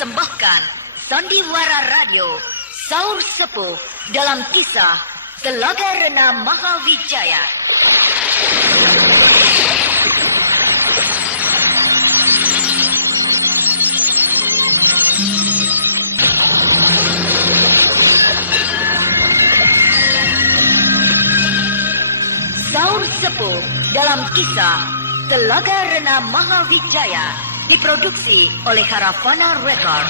mempersembahkan Sandiwara Radio Saur Sepuh dalam kisah Telaga Rena Mahawijaya. Saur Sepuh dalam kisah Telaga Rena Mahawijaya diproduksi oleh Haravana Record.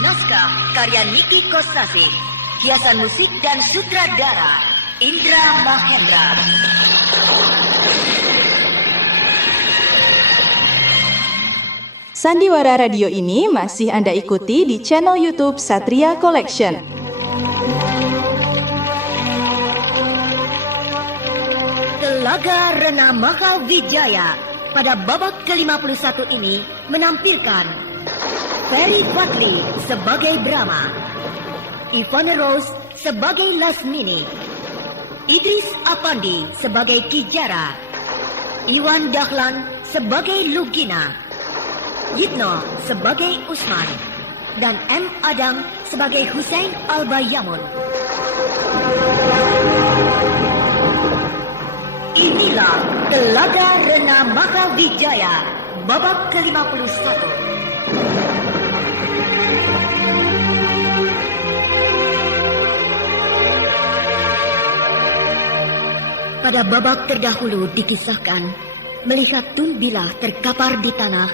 Naskah karya Niki Kostasih, hiasan musik dan sutradara Indra Mahendra. Sandiwara Radio ini masih Anda ikuti di channel YouTube Satria Collection. Telaga Rena Mahawijaya pada babak ke-51 ini menampilkan Ferry Fadli sebagai Brahma, Ivana Rose sebagai Lasmini, Idris Apandi sebagai Kijara, Iwan Dahlan sebagai Lugina, Yitno sebagai Usman, dan M. Adam sebagai Hussein Albayamun. Inilah Telaga Rena Mahawijaya babak ke-51. Pada babak terdahulu dikisahkan, melihat Tun Bilah terkapar di tanah,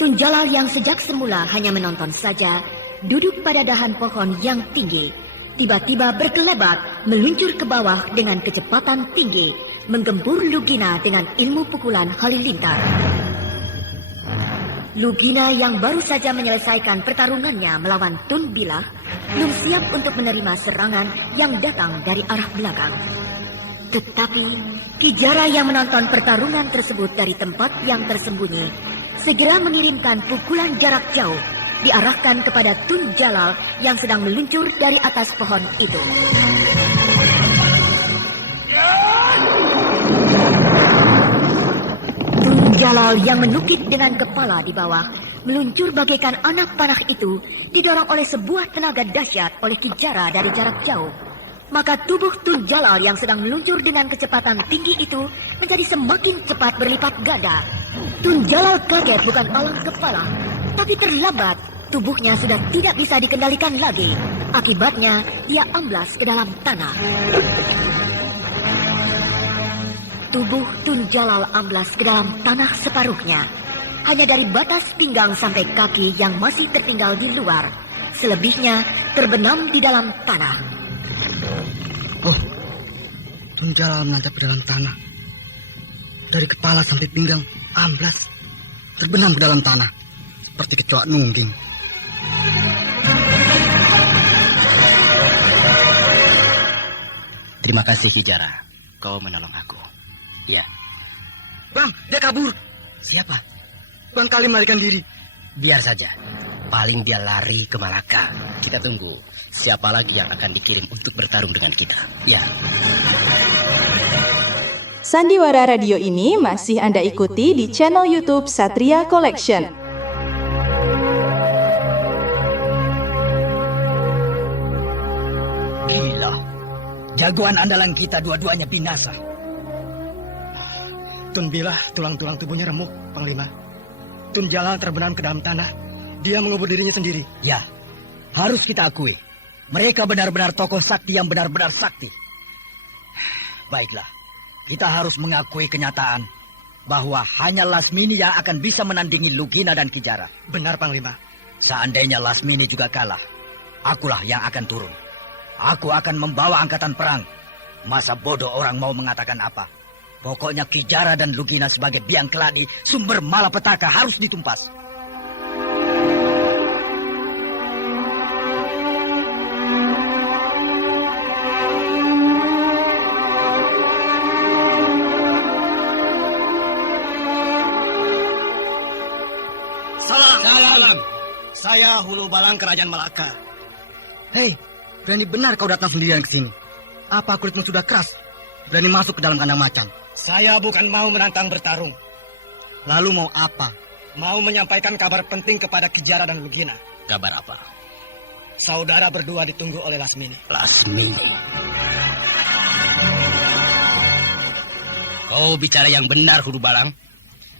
Tun Jalal yang sejak semula hanya menonton saja, duduk pada dahan pohon yang tinggi, tiba-tiba berkelebat meluncur ke bawah dengan kecepatan tinggi, menggempur Lugina dengan ilmu pukulan halilintar. Lugina yang baru saja menyelesaikan pertarungannya melawan Tun Bilah, belum siap untuk menerima serangan yang datang dari arah belakang. Tetapi Kijara yang menonton pertarungan tersebut dari tempat yang tersembunyi segera mengirimkan pukulan jarak jauh diarahkan kepada Tun Jalal yang sedang meluncur dari atas pohon itu. Tun Jalal yang menukik dengan kepala di bawah meluncur bagaikan anak panah itu didorong oleh sebuah tenaga dahsyat oleh Kijara dari jarak jauh. Maka tubuh Tun Jalal yang sedang meluncur dengan kecepatan tinggi itu menjadi semakin cepat berlipat ganda. Tun Jalal kaget bukan alang kepala, tapi terlambat. Tubuhnya sudah tidak bisa dikendalikan lagi. Akibatnya dia amblas ke dalam tanah. Tubuh Tun Jalal amblas ke dalam tanah separuhnya. Hanya dari batas pinggang sampai kaki yang masih tertinggal di luar. Selebihnya terbenam di dalam tanah. Oh, Tun Jalal menancap ke dalam tanah. Dari kepala sampai pinggang amblas, terbenam ke dalam tanah seperti kecoak nungging. Terima kasih Kijara, kau menolong aku. Ya. Bang, dia kabur. Siapa? Bang Kali melarikan diri. Biar saja. Paling dia lari ke Malaka. Kita tunggu. Siapa lagi yang akan dikirim untuk bertarung dengan kita? Ya. Sandiwara Radio ini masih Anda ikuti di channel YouTube Satria Collection. Gila. Jagoan andalan kita dua-duanya binasa. Tun Bilah tulang-tulang tubuhnya remuk, Panglima. Tun Jalal terbenam ke dalam tanah. Dia mengubur dirinya sendiri. Ya, harus kita akui. Mereka benar-benar tokoh sakti yang benar-benar sakti. Baiklah, kita harus mengakui kenyataan bahwa hanya Lasmini yang akan bisa menandingi Lugina dan Kijara. Benar, Panglima. Seandainya Lasmini juga kalah, akulah yang akan turun. Aku akan membawa angkatan perang. Masa bodoh orang mau mengatakan apa? Pokoknya Kijara dan Lugina sebagai biang keladi, sumber malapetaka harus ditumpas. Salam. Saya Hulu Balang Kerajaan Malaka. Hei, berani benar kau datang sendirian ke sini. Apa kulitmu sudah keras? berani masuk ke dalam kandang macan. Saya bukan mau menantang bertarung. Lalu mau apa? Mau menyampaikan kabar penting kepada Kijara dan Lugina. Kabar apa? Saudara berdua ditunggu oleh Lasmini. Lasmini. Kau bicara yang benar, Huru Balang.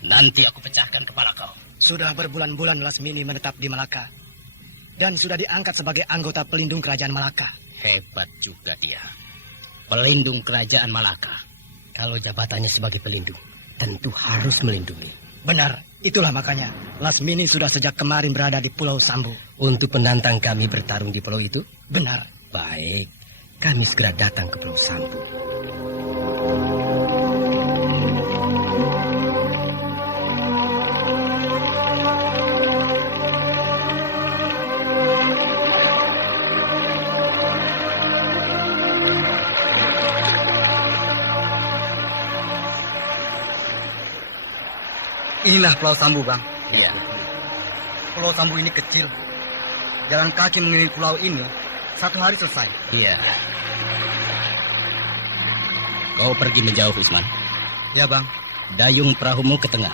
Nanti aku pecahkan kepala kau. Sudah berbulan-bulan Lasmini menetap di Malaka. Dan sudah diangkat sebagai anggota pelindung kerajaan Malaka. Hebat juga dia. Pelindung kerajaan Malaka. Kalau jabatannya sebagai pelindung, tentu harus melindungi. Benar, itulah makanya Lasmini sudah sejak kemarin berada di Pulau Sambu. Untuk penantang kami bertarung di pulau itu? Benar. Baik, kami segera datang ke Pulau Sambu. Inilah Pulau Sambu, Bang. Iya. Pulau Sambu ini kecil. Jalan kaki mengelilingi pulau ini 1 hari selesai. Iya. Kau pergi menjauh, Usman. Ya, Bang. Dayung perahumu ke tengah.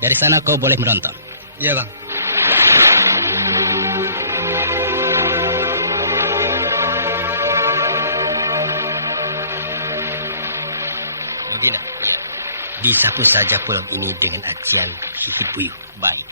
Dari sana kau boleh menonton. Iya, Bang. Lugina. Iya. Disapu saja pulau ini dengan ajian Hihit Puyuh. Baik.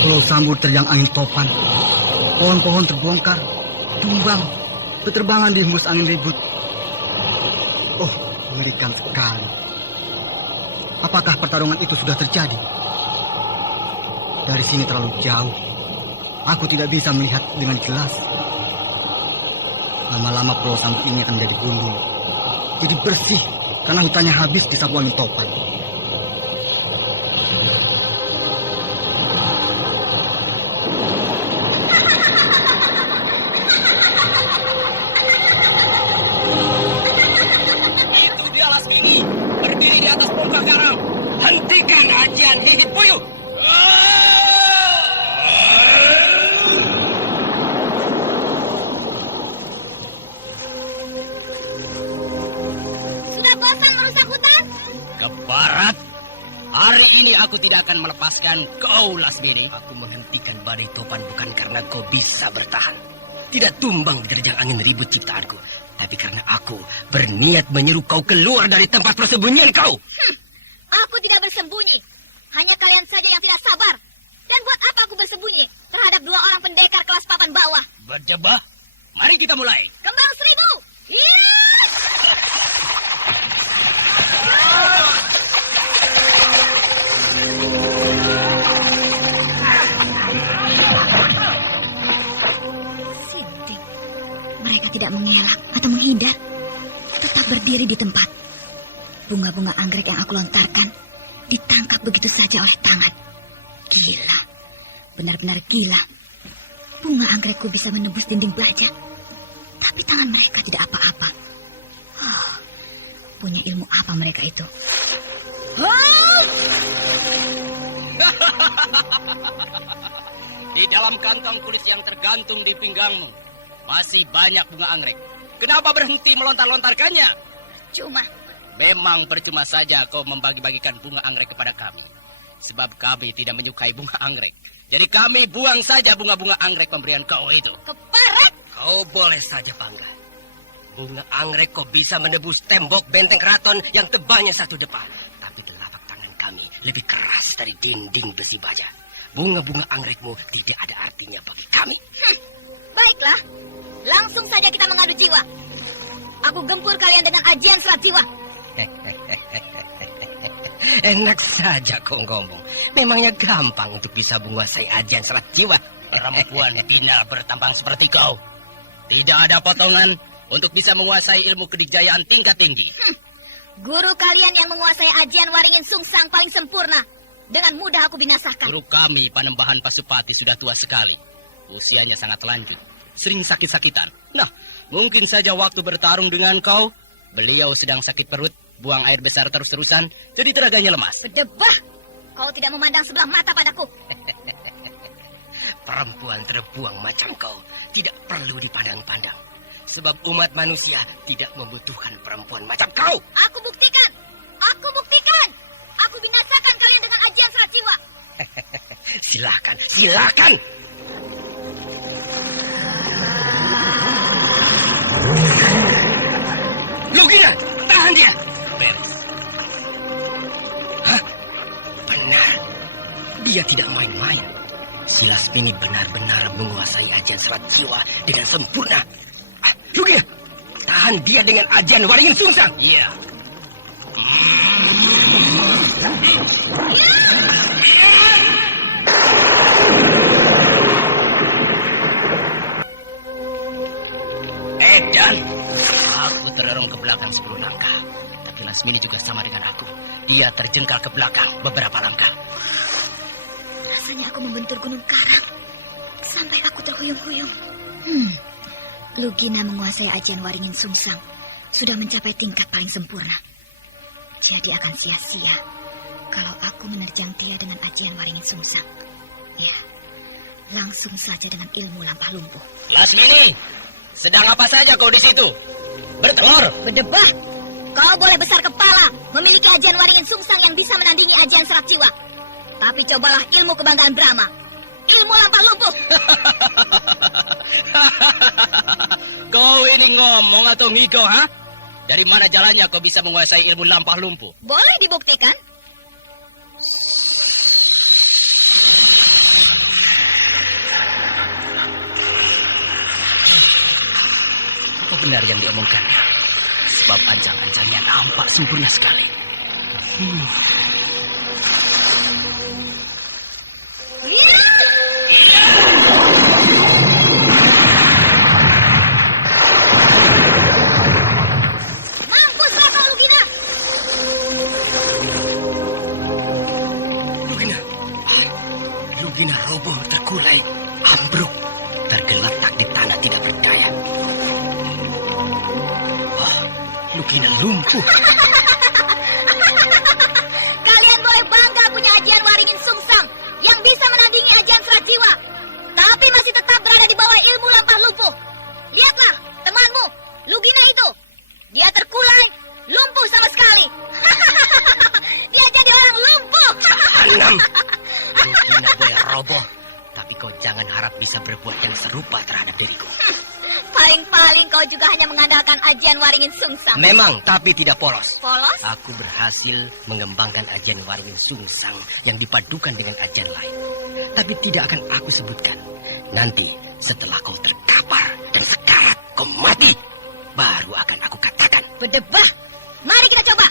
Pulau Sambu terjang angin topan. Pohon-pohon terbongkar, tumbang, beterbangan dihembus angin ribut. Oh, mengerikan sekali. Apakah pertarungan itu sudah terjadi? Dari sini terlalu jauh. Aku tidak bisa melihat dengan jelas. Lama-lama Pulau Sambu ini akan menjadi gundul. Jadi bersih karena hutannya habis disapu angin topan. Itu dia Lasmini, berdiri di atas pungkak karang. Hentikan ajian Hihit Puyuh. Sudah bosan merusak hutan? Ke barat. Hari ini aku tidak akan melepaskan kau, Lasmini. Aku menghentikan badai topan bukan karena kau bisa bertahan. Tidak tumbang diterjang angin ribut ciptaanku. Tapi karena aku berniat menyuruh kau keluar dari tempat persembunyian kau. Aku tidak bersembunyi. Hanya kalian saja yang tidak sabar. Dan buat apa aku bersembunyi terhadap 2 orang pendekar kelas papan bawah? Berjebah. Mari kita mulai. Kembang 1000. Iya! Sinting. Mereka tidak mengelak atau menghindar. Tetap berdiri di tempat. Bunga-bunga anggrek yang aku lontarkan ditangkap begitu saja oleh tangan. Gila. Benar-benar gila. Bunga anggrekku bisa menembus dinding baja. Tapi tangan mereka tidak apa-apa. Oh, punya ilmu apa mereka itu? Oh! Di dalam kantong kulit yang tergantung di pinggangmu masih banyak bunga anggrek. Kenapa berhenti melontar-lontarkannya? Cuma Memang percuma saja kau membagi-bagikan bunga anggrek kepada kami. Sebab kami tidak menyukai bunga anggrek. Jadi kami buang saja bunga-bunga anggrek pemberian kau itu. keparet. Kau boleh saja bangga. Bunga anggrek kau bisa menebus tembok benteng keraton yang tebalnya 1 depa. Tapi telapak tangan kami lebih keras dari dinding besi baja. Bunga-bunga anggrekmu tidak ada artinya bagi kami. Baiklah, langsung saja kita mengadu jiwa. Aku gempur kalian dengan ajian serat jiwa. Enak saja kau ngomong. Memangnya gampang untuk bisa menguasai ajian serat jiwa. Perempuan bina bertampang seperti kau. Tidak ada potongan untuk bisa menguasai ilmu kedikjayaan tingkat tinggi. Guru kalian yang menguasai ajian waringin sungsang paling sempurna. Dengan mudah aku binasakan. Guru kami Panembahan Pasupati sudah tua sekali. Usianya sangat lanjut. sering sakit-sakitan. Nah, mungkin saja waktu bertarung dengan kau, beliau sedang sakit perut, buang air besar terus-terusan, jadi tenaganya lemas. Berdebah! Kau tidak memandang sebelah mata padaku. Perempuan terbuang macam kau tidak perlu dipandang-pandang. Sebab umat manusia tidak membutuhkan perempuan macam kau. Aku buktikan! Aku buktikan! Aku binasakan kalian dengan ajian serat jiwa. Silakan, silakan. Lugina, tahan dia. Beres. Hah? Benar. Dia tidak main-main. Si Lasmini benar-benar menguasai ajian serat jiwa dengan sempurna. Lugina, tahan dia dengan ajian Waringin Sungsang. Iya. Edan, aku terdorong ke belakang 10 langkah. Tapi Lasmini juga sama dengan aku. Dia terjengkal ke belakang beberapa langkah. Rasanya aku membentur gunung karang. Sampai aku terhuyung-huyung. Lugina menguasai ajian Waringin Sungsang. Sudah mencapai tingkat paling sempurna. Jadi akan sia-sia kalau aku menerjang dia dengan ajian Waringin Sungsang. Ya, langsung saja dengan ilmu lampah lumpuh. Lasmini, sedang apa saja kau di situ? Bertelur. Berdebah! Kau boleh besar kepala, memiliki ajian Waringin Sungsang yang bisa menandingi ajian serat jiwa. Tapi cobalah ilmu kebanggaan Brahma. Ilmu lampah lumpuh. Kau ini ngomong atau ngigo, ha? Dari mana jalannya kau bisa menguasai ilmu lampah lumpuh? Boleh dibuktikan? Apa benar yang diomongkannya? Sebab ancang-ancangnya nampak sempurna sekali. Mampuslah kau, Lugina! Lugina roboh, terkulai, ambruk, tergeletak di tanah tidak berdaya. Oh, Lugina lumpuh. Kalian boleh bangga punya ajian Waringin Sungsang yang bisa menandingi ajian serat jiwa, tapi masih tetap berada di bawah ilmu lampah lumpuh. Lihatlah temanmu, Lugina itu. Dia terkulai, lumpuh sama sekali. Dia jadi orang lumpuh. Anam, Lugina boleh roboh, tapi kau jangan harap bisa berbuat yang serupa terhadap diriku. Paling-paling kau juga hanya mengandalkan ajian Waringin Sungsang. Memang, tapi tidak polos. Polos? Aku berhasil mengembangkan ajian Waringin Sungsang yang dipadukan dengan ajian lain. Tapi tidak akan aku sebutkan. Nanti setelah kau terkapar dan sekarat kau mati, baru akan aku katakan. Berdebah. Mari kita coba.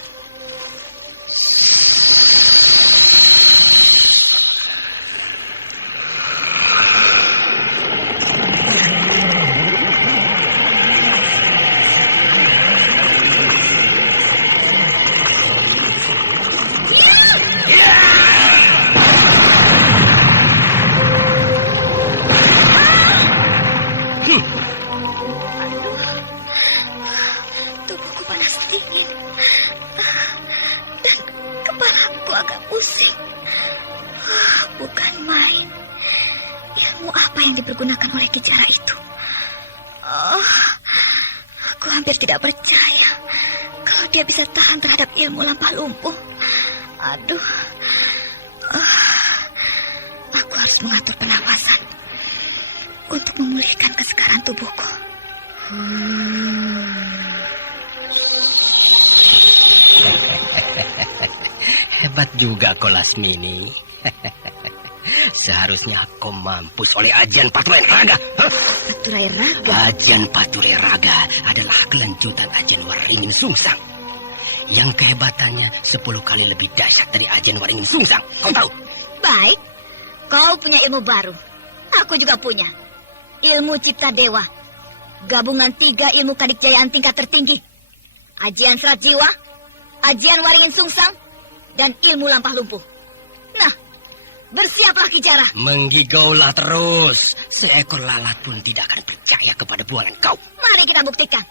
Tubuhku panas dingin. Dan kepalaku agak pusing. Bukan main. Ilmu apa yang dipergunakan oleh Kijara itu? Aku hampir tidak percaya kalau dia bisa tahan terhadap ilmu lampah lumpuh. Aduh. Aku harus mengatur pernapasan untuk memulihkan kesegaran tubuhku. Hebat juga kau, Lasmini. Seharusnya kau mampus oleh ajian Paturai Raga. Paturai Raga? Ajian Paturai Raga adalah kelanjutan ajian Waringin Sungsang. Yang kehebatannya 10 kali lebih dahsyat dari ajian Waringin Sungsang. Kau tahu? Baik, kau punya ilmu baru. Aku juga punya. Ilmu Cipta Dewa. Gabungan 3 ilmu kadikjayaan tingkat tertinggi. Ajian serat jiwa, ajian Waringin Sungsang, dan ilmu lampah lumpuh. Nah, Bersiaplah Kijara. Menggigaulah terus. Seekor lalat pun tidak akan percaya kepada bualan kau. Mari kita buktikan.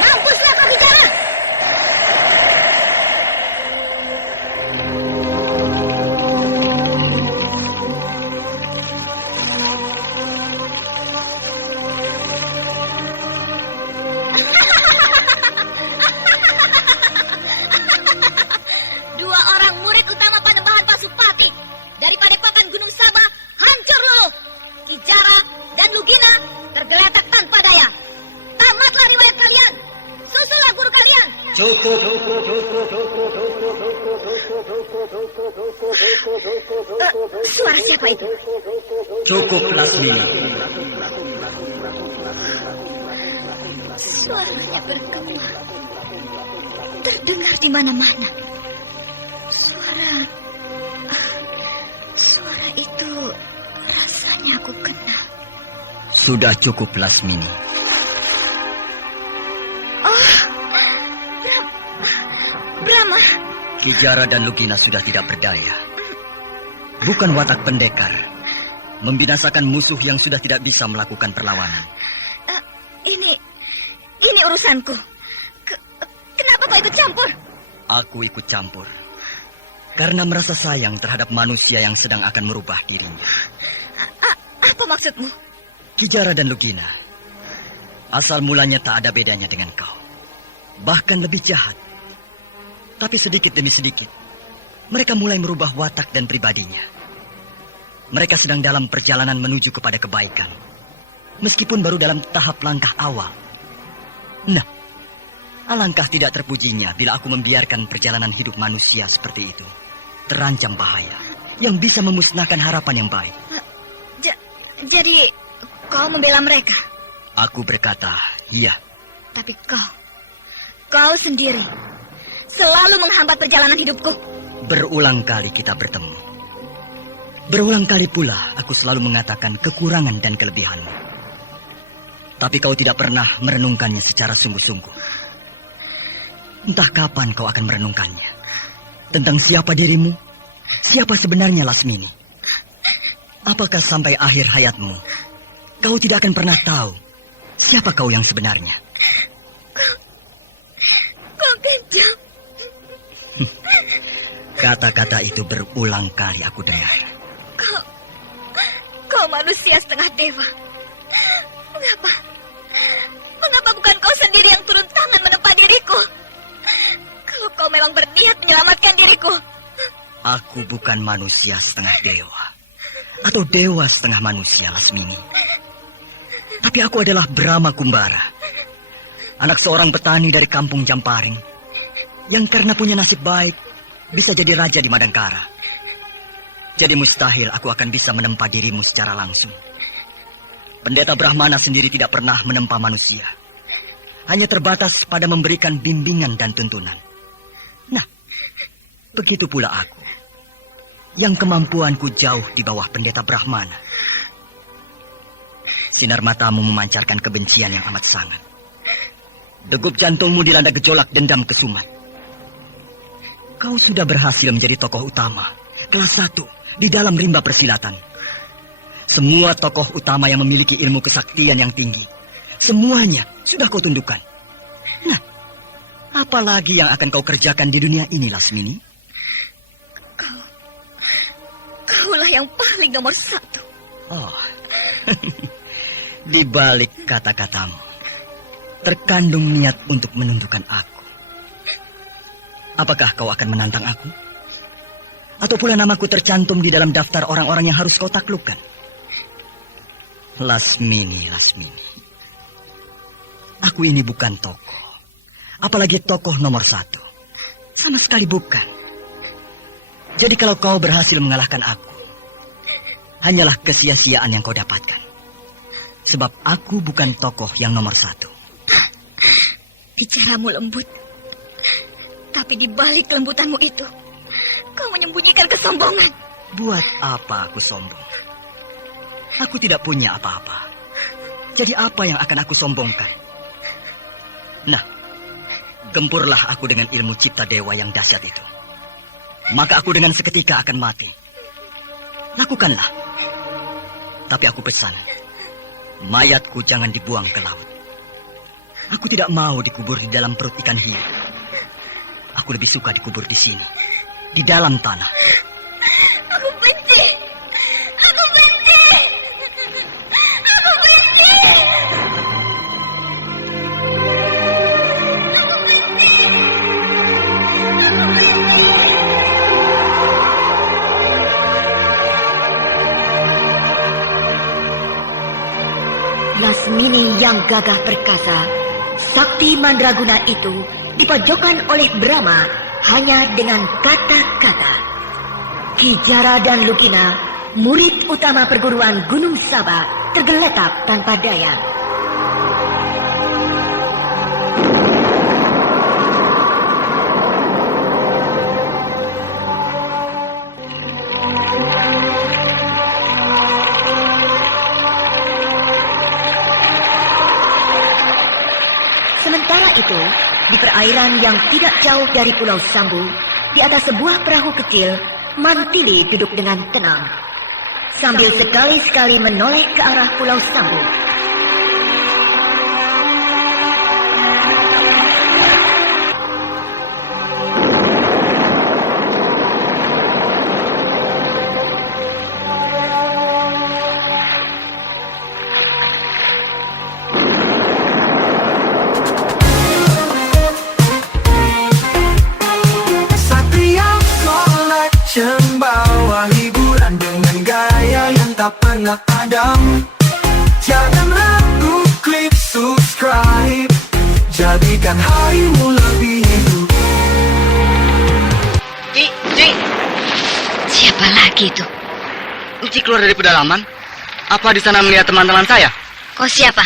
Mampuslah kau Kijara. Dua orang murid utama Panembahan Pasupati dari Padepokan Gunung Sabah hancur luluh. Kijara dan Lugina tergeletak tanpa daya. Tamatlah riwayat kalian. Susullah guru kalian. Suara siapa itu? Cukup, Lasmini. Suaranya bergema. Terdengar di mana-mana. Suara itu rasanya aku kenal. Sudah cukup, Lasmini. Brahma, Kijara dan Lugina sudah tidak berdaya. Bukan watak pendekar. Membinasakan musuh yang sudah tidak bisa melakukan perlawanan. ini urusanku. Kenapa kau ikut campur? Aku ikut campur. Karena merasa sayang terhadap manusia yang sedang akan merubah dirinya. Apa maksudmu? Kijara dan Lugina. Asal mulanya tak ada bedanya dengan kau. Bahkan lebih jahat. Tapi sedikit demi sedikit, mereka mulai merubah watak dan pribadinya. Mereka sedang dalam perjalanan menuju kepada kebaikan. Meskipun baru dalam tahap langkah awal. Nah, alangkah tidak terpujinya bila aku membiarkan perjalanan hidup manusia seperti itu terancam bahaya yang bisa memusnahkan harapan yang baik. Jadi, kau membela mereka? Aku berkata, iya. Tapi kau sendiri selalu menghambat perjalanan hidupku. Berulang kali kita bertemu. Berulang kali pula aku selalu mengatakan kekurangan dan kelebihanmu. Tapi kau tidak pernah merenungkannya secara sungguh-sungguh. Entah kapan kau akan merenungkannya. Tentang siapa dirimu, siapa sebenarnya Lasmini. Apakah sampai akhir hayatmu, kau tidak akan pernah tahu siapa kau yang sebenarnya. Kau kejam. Kata-kata itu berulang kali aku dengar. Kau manusia setengah dewa. Mengapa bukan kau sendiri yang turun tangan menempa diriku? Kalau kau memang berniat menyelamatkan diriku. Aku bukan manusia setengah dewa. Atau dewa setengah manusia, Lasmini. Tapi aku adalah Brahma Kumbara. Anak seorang petani dari kampung Jamparing. Yang karena punya nasib baik, bisa jadi raja di Madangkara. Jadi mustahil aku akan bisa menempa dirimu secara langsung. Pendeta Brahmana sendiri tidak pernah menempa manusia. Hanya terbatas pada memberikan bimbingan dan tuntunan. Nah, begitu pula aku. Yang kemampuanku jauh di bawah pendeta Brahmana. Sinar matamu memancarkan kebencian yang amat sangat. Degup jantungmu dilanda gejolak dendam kesumat. Kau sudah berhasil menjadi tokoh utama, kelas 1 di dalam rimba persilatan. Semua tokoh utama yang memiliki ilmu kesaktian yang tinggi, semuanya sudah kau tundukkan. Nah, apalagi yang akan kau kerjakan di dunia ini, Lasmini? Kaulah yang paling nomor 1. Oh, di balik kata-katamu, terkandung niat untuk menundukkan aku. Apakah kau akan menantang aku? Atau pula namaku tercantum di dalam daftar orang-orang yang harus kau taklukkan? Lasmini. Aku ini bukan tokoh. Apalagi tokoh nomor 1. Sama sekali bukan. Jadi kalau kau berhasil mengalahkan aku, hanyalah kesia-siaan yang kau dapatkan. Sebab aku bukan tokoh yang nomor 1. Bicaramu lembut. Tapi di balik kelembutanmu itu, kau menyembunyikan kesombongan. Buat apa aku sombong? Aku tidak punya apa-apa. Jadi apa yang akan aku sombongkan? Nah, gempurlah aku dengan ilmu cipta dewa yang dahsyat itu. Maka aku dengan seketika akan mati. Lakukanlah. Tapi aku pesan, mayatku jangan dibuang ke laut. Aku tidak mau dikubur di dalam perut ikan hiu. Aku lebih suka dikubur di sini, di dalam tanah. Aku benci. Aku benci. Aku benci. Aku benci. Aku benci. Lasmini yang gagah perkasa, sakti mandraguna itu dipojokkan oleh Brahma hanya dengan kata-kata. Ki Jara dan Lugina, murid utama perguruan Gunung Saba, tergeletak tanpa daya. Sementara itu, di perairan yang tidak jauh dari Pulau Sambu, di atas sebuah perahu kecil, Mantili duduk dengan tenang, sambil sekali-sekali menoleh ke arah Pulau Sambu. Bawa hiburan dengan gaya yang tak pernah padam. Jangan ragu, klik subscribe, jadikan harimu lebih hidup. Ci. Siapa lagi itu? Ci keluar dari pedalaman. Apa di sana melihat teman-teman saya? Kau siapa?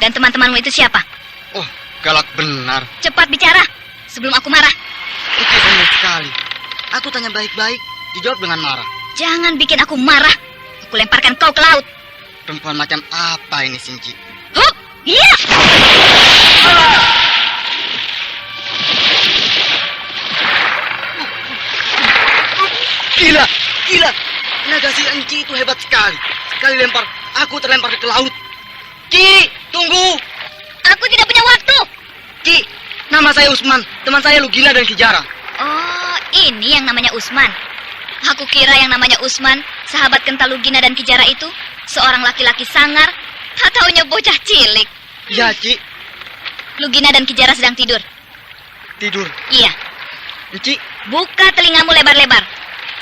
Dan teman-temanmu itu siapa? Oh, galak benar. Cepat bicara, sebelum aku marah. Itu sombong sekali. Aku tanya baik-baik, dijawab dengan marah. Jangan bikin aku marah. Aku lemparkan kau ke laut. Perempuan macam apa ini, Sinci? Huh? Iya! Gila! Tenaga si Enci itu hebat sekali. Sekali lempar, aku terlempar ke laut. Ci, tunggu! Aku tidak punya waktu. Ci, nama saya Usman. Teman saya Lugina dan Kijara. Oh, ini yang namanya Usman. Aku kira yang namanya Usman, sahabat kental Lugina dan Kijara itu, seorang laki-laki sangar, ataunya bocah cilik. Ya, Ci. Lugina dan Kijara sedang tidur. Tidur. Iya. Ci. Buka telingamu lebar-lebar.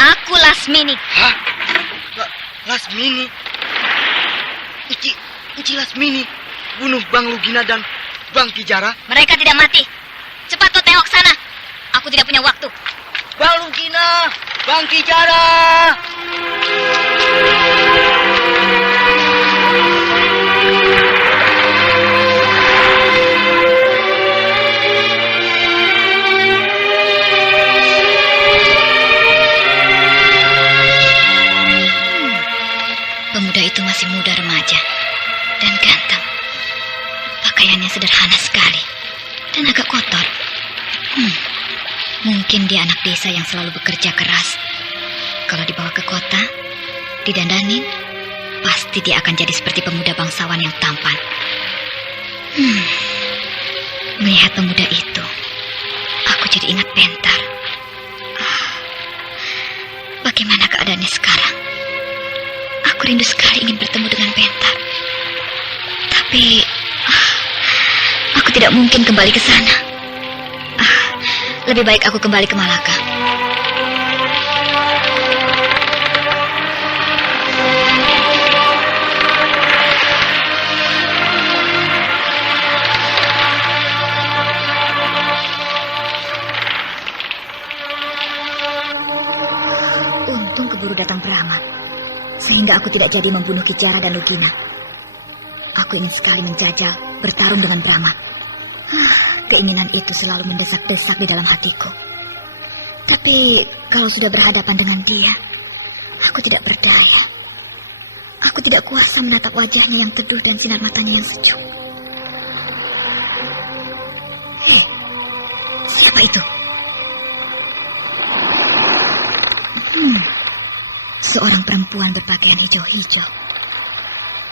Aku Lasmini. Hah? Lasmini? Ci Lasmini bunuh Bang Lugina dan Bang Kijara? Mereka tidak mati. Cepat kau tengok sana. Aku tidak punya waktu. Bang Lugina, Bang Kijara. Pemuda itu masih muda remaja dan ganteng. Pakaiannya sederhana sekali dan agak kotor. Mungkin dia anak desa yang selalu bekerja keras. Kalau dibawa ke kota, didandanin, pasti dia akan jadi seperti pemuda bangsawan yang tampan. Melihat pemuda itu, aku jadi ingat Pentar. Bagaimana keadaannya sekarang? Aku rindu sekali ingin bertemu dengan Pentar. Tapi aku tidak mungkin kembali ke sana. Lebih baik aku kembali ke Malaka. Untung keburu datang Brahma, sehingga aku tidak jadi membunuh Kijara dan Lugina. Aku ingin sekali menjajal bertarung dengan Brahma. Keinginan itu selalu mendesak-desak di dalam hatiku. Tapi kalau sudah berhadapan dengan dia, aku tidak berdaya. Aku tidak kuasa menatap wajahnya yang teduh dan sinar matanya yang sejuk. Siapa itu? Seorang perempuan berpakaian hijau-hijau.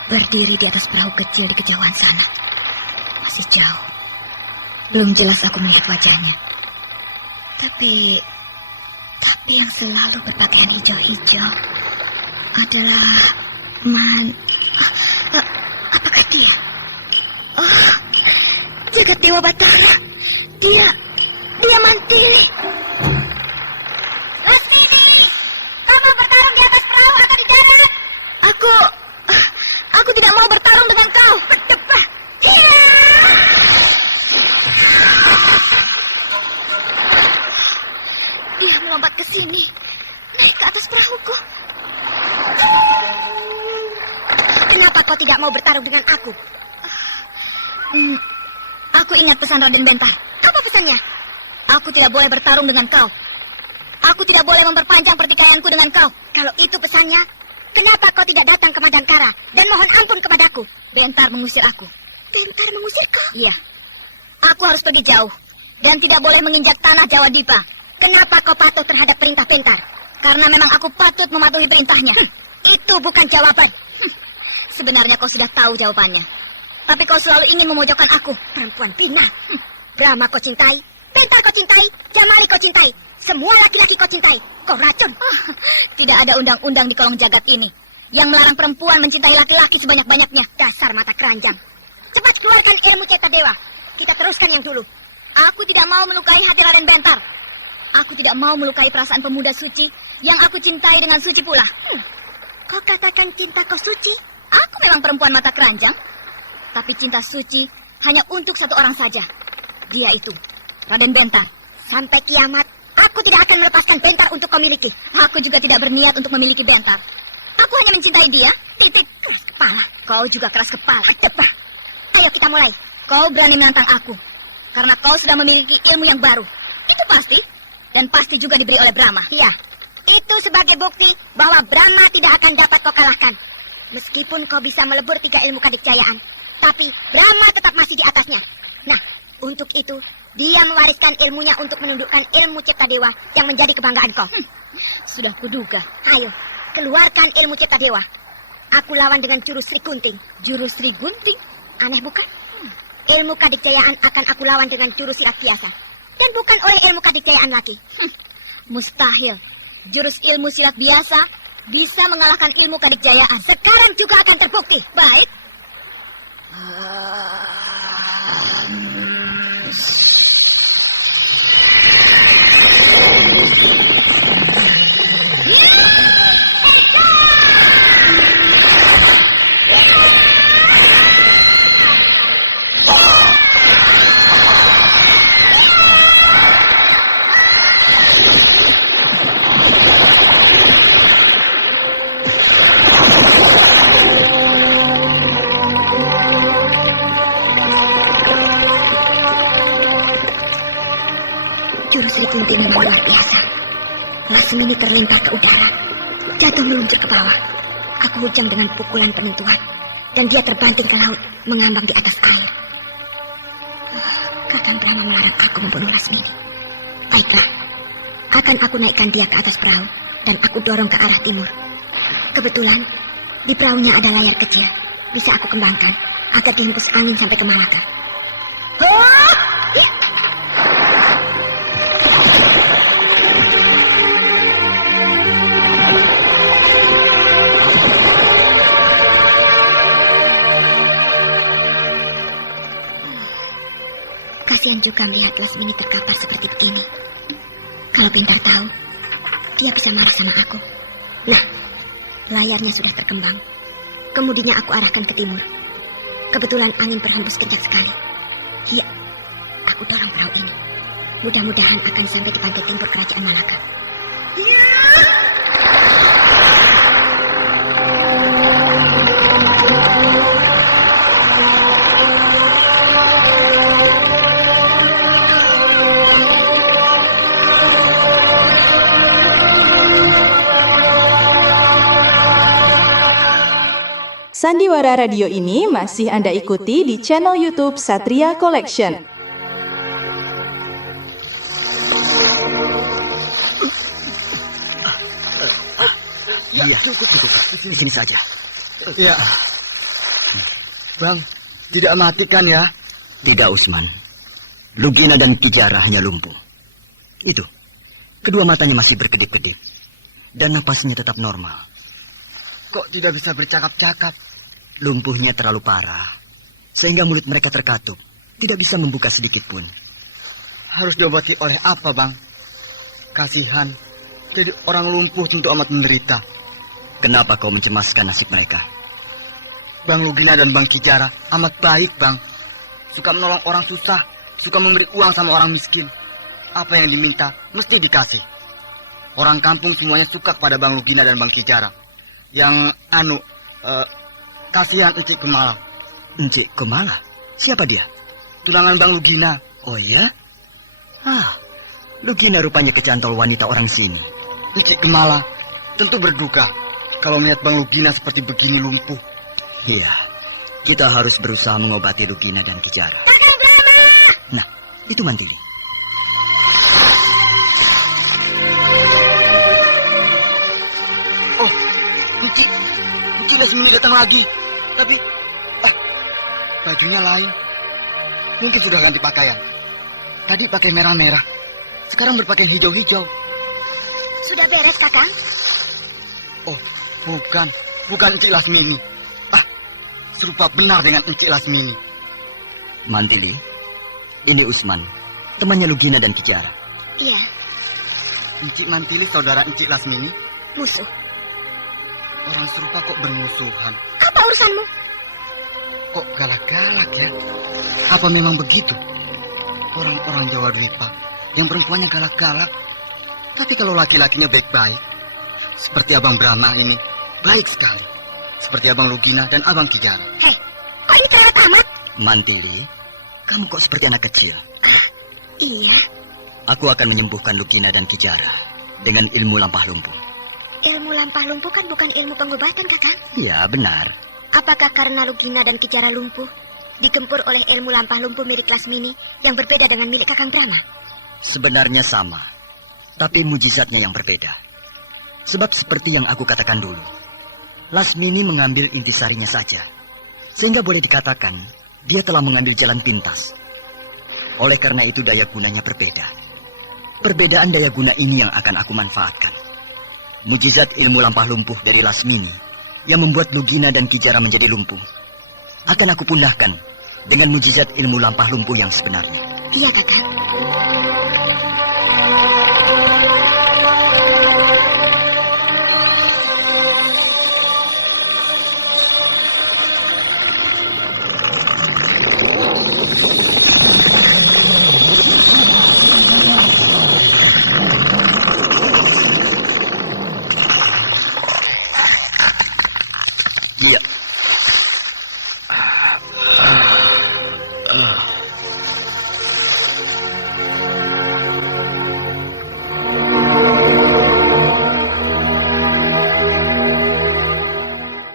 Berdiri di atas perahu kecil di kejauhan sana. Masih jauh. Belum jelas aku melihat wajahnya. Tapi yang selalu berpakaian hijau-hijau adalah apakah dia? Oh, jagat Dewa Batara. Dia Mantili. Lastini, kamu bertarung di atas perahu atau di darat? Aku tidak mau bertarung dengan kau. Berdebah. Dia melompat ke sini, naik ke atas perahuku. Kenapa kau tidak mau bertarung dengan aku? Aku ingat pesan Raden Bentar. Apa pesannya? Aku tidak boleh bertarung dengan kau. Aku tidak boleh memperpanjang pertikaianku dengan kau. Kalau itu pesannya, kenapa kau tidak datang ke Madankara dan mohon ampun kepadaku? Bentar mengusir aku. Bentar mengusir kau? Iya. Aku harus pergi jauh dan tidak boleh menginjak tanah Jawa Dipa. Kenapa kau patuh terhadap perintah Bentar? Karena memang aku patut mematuhi perintahnya. Itu bukan jawaban. Sebenarnya kau sudah tahu jawabannya. Tapi kau selalu ingin memojokkan aku. Perempuan Pina. Brahma kau cintai, Bentar kau cintai, Jamali kau cintai. Semua laki-laki kau cintai. Kau racun. Tidak ada undang-undang di kolong jagat ini yang melarang perempuan mencintai laki-laki sebanyak-banyaknya. Dasar mata keranjang. Cepat keluarkan ilmu Cipta Dewa. Kita teruskan yang dulu. Aku tidak mau melukai hati Raden Bentar. Aku tidak mau melukai perasaan pemuda suci yang aku cintai dengan suci pula. Kau katakan cinta kau suci? Aku memang perempuan mata keranjang. Tapi cinta suci hanya untuk satu orang saja. Dia itu, Raden Bentar. Sampai kiamat, aku tidak akan melepaskan Bentar untuk kau miliki. Aku juga tidak berniat untuk memiliki Bentar. Aku hanya mencintai dia. Titik. Keras kepala. Kau juga keras kepala. Debah. Ayo kita mulai. Kau berani menantang aku. Karena kau sudah memiliki ilmu yang baru. Itu pasti. Dan pasti juga diberi oleh Brahma. Iya. Itu sebagai bukti bahwa Brahma tidak akan dapat kau kalahkan. Meskipun kau bisa melebur 3 ilmu kadikjayaan, tapi Brahma tetap masih di atasnya. Nah, untuk itu, dia mewariskan ilmunya untuk menundukkan ilmu Cipta Dewa yang menjadi kebanggaan kau. Sudah kuduga. Ayo, keluarkan ilmu Cipta Dewa. Aku lawan dengan jurus Sri Gunting. Jurus Sri Gunting? Aneh bukan? Ilmu kadikjayaan akan aku lawan dengan jurus silat biasa. Dan bukan oleh ilmu kadikjayaan lagi. Mustahil. Jurus ilmu silat biasa bisa mengalahkan ilmu kadikjayaan. Sekarang juga akan terbukti. Baik. Jurus Sri Gunting memang luar biasa. Lasmini terlempar ke udara, jatuh meluncur ke bawah. Aku hujam dengan pukulan penentuan, dan dia terbanting ke laut, mengambang di atas air. Kakang Brahma melarang aku membunuh Lasmini. Baiklah, akan aku naikkan dia ke atas perahu, dan aku dorong ke arah timur. Kebetulan, di perahunya ada layar kecil. Bisa aku kembangkan, agar dihempus angin sampai ke Malaka. Kasihan juga melihat Lasmini terkapar seperti begini. Kalau Bentar tahu, dia bisa marah sama aku. Nah, layarnya sudah terkembang. Kemudinya aku arahkan ke timur. Kebetulan angin berhembus kencang sekali. Iya, aku dorong perahu ini. Mudah-mudahan akan sampai di pantai timur kerajaan Malaka. Sandiwara radio ini masih Anda ikuti di channel YouTube Satria Collection. Iya, cukup. Di sini saja. Iya. Bang, tidak mati kan ya? Tidak, Usman. Lugina dan Kijara hanya lumpuh. Itu. Kedua matanya masih berkedip-kedip. Dan napasnya tetap normal. Kok tidak bisa bercakap-cakap? Lumpuhnya terlalu parah. Sehingga mulut mereka terkatup. Tidak bisa membuka sedikit pun. Harus diobati oleh apa, Bang? Kasihan. Jadi orang lumpuh tentu amat menderita. Kenapa kau mencemaskan nasib mereka? Bang Lugina dan Bang Kijara amat baik, Bang. Suka menolong orang susah. Suka memberi uang sama orang miskin. Apa yang diminta, mesti dikasih. Orang kampung semuanya suka kepada Bang Lugina dan Bang Kijara. Yang kasihan Encik Kemala. Encik Kemala? Siapa dia? Tunangan Bang Lugina. Oh ya? Lugina rupanya kecantol wanita orang sini. Encik Kemala tentu berduka kalau melihat Bang Lugina seperti begini lumpuh. Iya, kita harus berusaha mengobati Lugina dan Kijara. Nah, itu Mantili. Oh, Encik Lasmini datang lagi. Tapi, bajunya lain. Mungkin sudah ganti pakaian. Tadi pakai merah-merah. Sekarang berpakaian hijau-hijau. Sudah beres, Kakang? Oh, bukan Encik Lasmini. Serupa benar dengan Encik Lasmini. Mantili, ini Usman, temannya Lugina dan Kijara. Iya, Encik Mantili saudara Encik Lasmini. musuh. Orang serupa kok bermusuhan. Apa urusanmu? Kok galak-galak ya? Apa memang begitu? Orang-orang Jawa Dwipa yang perempuannya galak-galak. Tapi kalau laki-lakinya baik-baik, seperti Abang Brahma ini, baik sekali. Seperti Abang Lugina dan Abang Kijara. Hei, kok diterawat amat? Mantili, kamu kok seperti anak kecil? Iya, Aku akan menyembuhkan Lugina dan Kijara dengan ilmu lampah lumpuh. ilmu lampah lumpuh kan bukan ilmu pengobatan, Kakang. Ya, benar. Apakah karena Lugina dan Kijara lumpuh, digempur oleh ilmu lampah lumpuh milik Lasmini yang berbeda dengan milik Kakang Brahma? Sebenarnya sama, tapi mujizatnya yang berbeda. Sebab seperti yang aku katakan dulu, Lasmini mengambil intisarinya saja, sehingga boleh dikatakan dia telah mengambil jalan pintas. Oleh karena itu daya gunanya berbeda. Perbedaan daya guna ini yang akan aku manfaatkan. Mujizat ilmu lampah lumpuh dari Lasmini yang membuat Lugina dan Kijara menjadi lumpuh akan aku punahkan dengan mujizat ilmu lampah lumpuh yang sebenarnya. Iya, Kakang. Iya.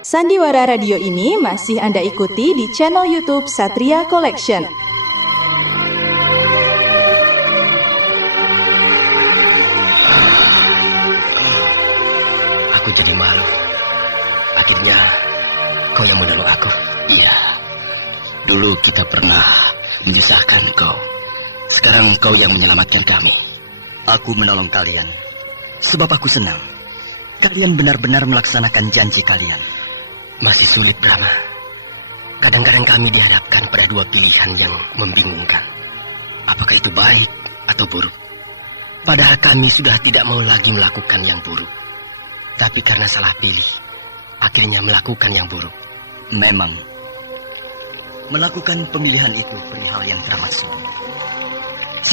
Sandiwara radio ini masih Anda ikuti di channel YouTube Satria Collection. Aku jadi malu. Akhirnya kau yang menolong aku. Iya. Dulu kita pernah menyusahkan kau. Sekarang kau yang menyelamatkan kami. Aku menolong kalian sebab aku senang. Kalian benar-benar melaksanakan janji kalian. Masih sulit, Brahma. Kadang-kadang kami dihadapkan pada dua pilihan yang membingungkan. Apakah itu baik atau buruk? Padahal kami sudah tidak mau lagi melakukan yang buruk. Tapi karena salah pilih, akhirnya melakukan yang buruk. Memang, melakukan pemilihan itu perihal yang teramat sulit.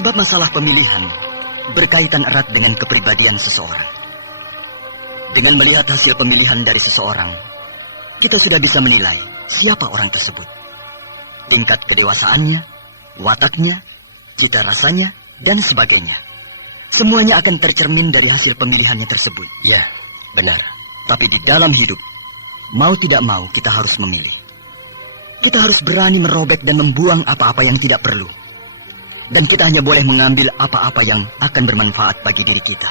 Sebab masalah pemilihan berkaitan erat dengan kepribadian seseorang. Dengan melihat hasil pemilihan dari seseorang, kita sudah bisa menilai siapa orang tersebut. Tingkat kedewasaannya, wataknya, cita rasanya, dan sebagainya. Semuanya akan tercermin dari hasil pemilihannya tersebut. Ya, benar. Tapi di dalam hidup, Mau tidak mau kita harus memilih. Kita harus berani merobek dan membuang apa-apa yang tidak perlu. Dan kita hanya boleh mengambil apa-apa yang akan bermanfaat bagi diri kita.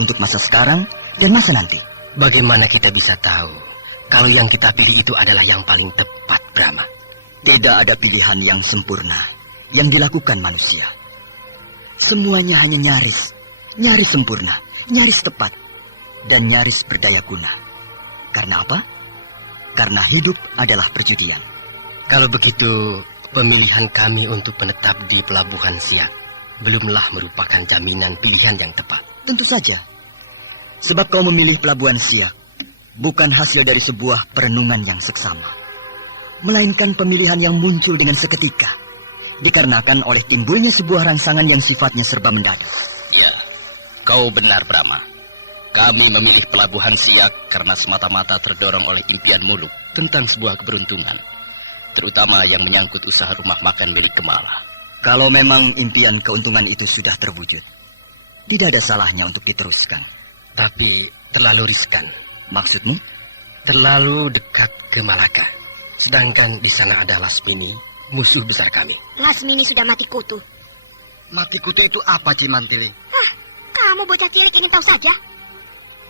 Untuk masa sekarang dan masa nanti. Bagaimana kita bisa tahu kalau yang kita pilih itu adalah yang paling tepat, Brahma? Tidak ada pilihan yang sempurna yang dilakukan manusia. Semuanya hanya nyaris sempurna, nyaris tepat, dan nyaris berdaya guna. Karena apa? Karena hidup adalah perjudian. Kalau begitu, pemilihan kami untuk menetap di Pelabuhan Siak belumlah merupakan jaminan pilihan yang tepat. Tentu saja. Sebab kau memilih Pelabuhan Siak bukan hasil dari sebuah perenungan yang seksama, melainkan pemilihan yang muncul dengan seketika, dikarenakan oleh timbulnya sebuah rangsangan yang sifatnya serba mendadak. Ya, kau benar, Brahma. Kami memilih Pelabuhan Siak karena semata-mata terdorong oleh impian muluk tentang sebuah keberuntungan, terutama yang menyangkut usaha rumah makan milik Kemala. Kalau memang impian keuntungan itu sudah terwujud, tidak ada salahnya untuk diteruskan. Tapi terlalu riskan. Maksudmu? Terlalu dekat ke Malaka. Sedangkan di sana ada Lasmini, musuh besar kami. Lasmini sudah mati kutu. Mati kutu itu apa, Cimantili? Kamu bocah cilik ingin tahu saja.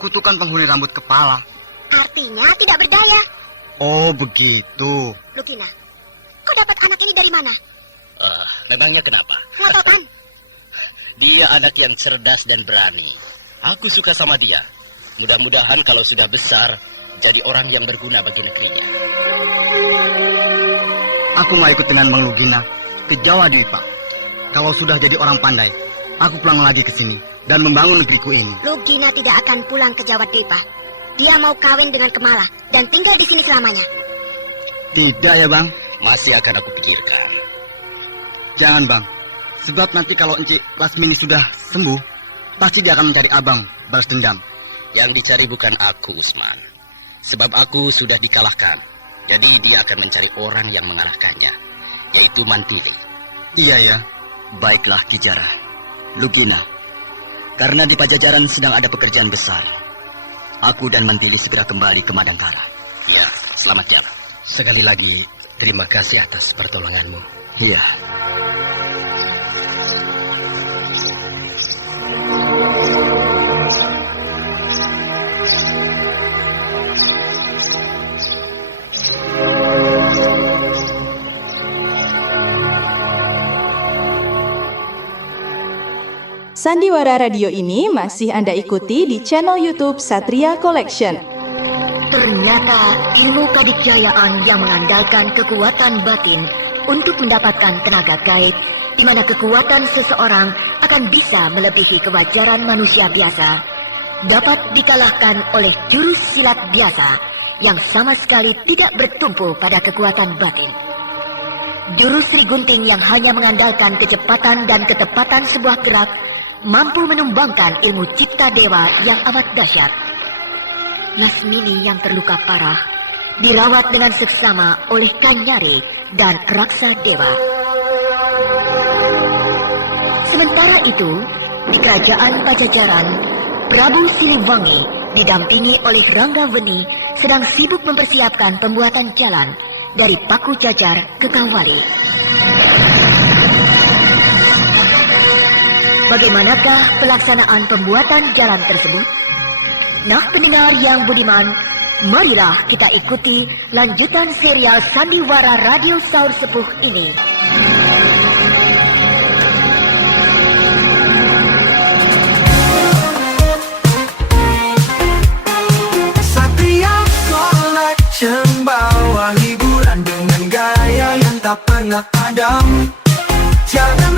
Kutukan penghuni rambut kepala. Artinya tidak berdaya. Oh, begitu. Lugina, kau dapat anak ini dari mana? Memangnya kenapa? Ngototan. Dia anak yang cerdas dan berani. Aku suka sama dia. Mudah-mudahan kalau sudah besar, jadi orang yang berguna bagi negerinya. Aku mau ikut dengan Bang Lugina ke Jawa Dwipa. Kalau sudah jadi orang pandai, aku pulang lagi ke sini dan membangun negeriku ini. Lugina tidak akan pulang ke Jawa Dwipa. Dia mau kawin dengan Kemala dan tinggal di sini selamanya. Tidak ya, Bang? Masih akan aku pikirkan. Jangan, Bang. Sebab nanti kalau Encik Lasmini sudah sembuh, pasti dia akan mencari Abang balas dendam. Yang dicari bukan aku, Usman. Sebab aku sudah dikalahkan. Jadi dia akan mencari orang yang mengalahkannya, yaitu Mantili. Iya ya. Baiklah, Kijara. Lugina. Karena di Pajajaran sedang ada pekerjaan besar, aku dan Mantili segera kembali ke Madangkara. Ya, selamat jalan. Sekali lagi, terima kasih atas pertolonganmu. Iya. Sandiwara Radio ini masih Anda ikuti di channel YouTube Satria Collection. Ternyata ilmu kadikjayaan yang mengandalkan kekuatan batin untuk mendapatkan tenaga gaib, di mana kekuatan seseorang akan bisa melebihi kewajaran manusia biasa, dapat dikalahkan oleh jurus silat biasa yang sama sekali tidak bertumpu pada kekuatan batin. Jurus Sri Gunting yang hanya mengandalkan kecepatan dan ketepatan sebuah gerak mampu menumbangkan ilmu cipta dewa yang amat dahsyat. Lasmini yang terluka parah dirawat dengan seksama oleh Kanyari dan Raksa Dewa. Sementara itu, di kerajaan Pajajaran, Prabu Siliwangi didampingi oleh Ranggaweni sedang sibuk mempersiapkan pembuatan jalan dari Paku Jajar ke Kawali. Bagaimanakah pelaksanaan pembuatan jalan tersebut? Nah, pendengar yang budiman, marilah kita ikuti lanjutan serial Sandiwara Radio Saur Sepuh ini. Satria Collection bawa hiburan dengan gaya yang tak pernah padam. Jangan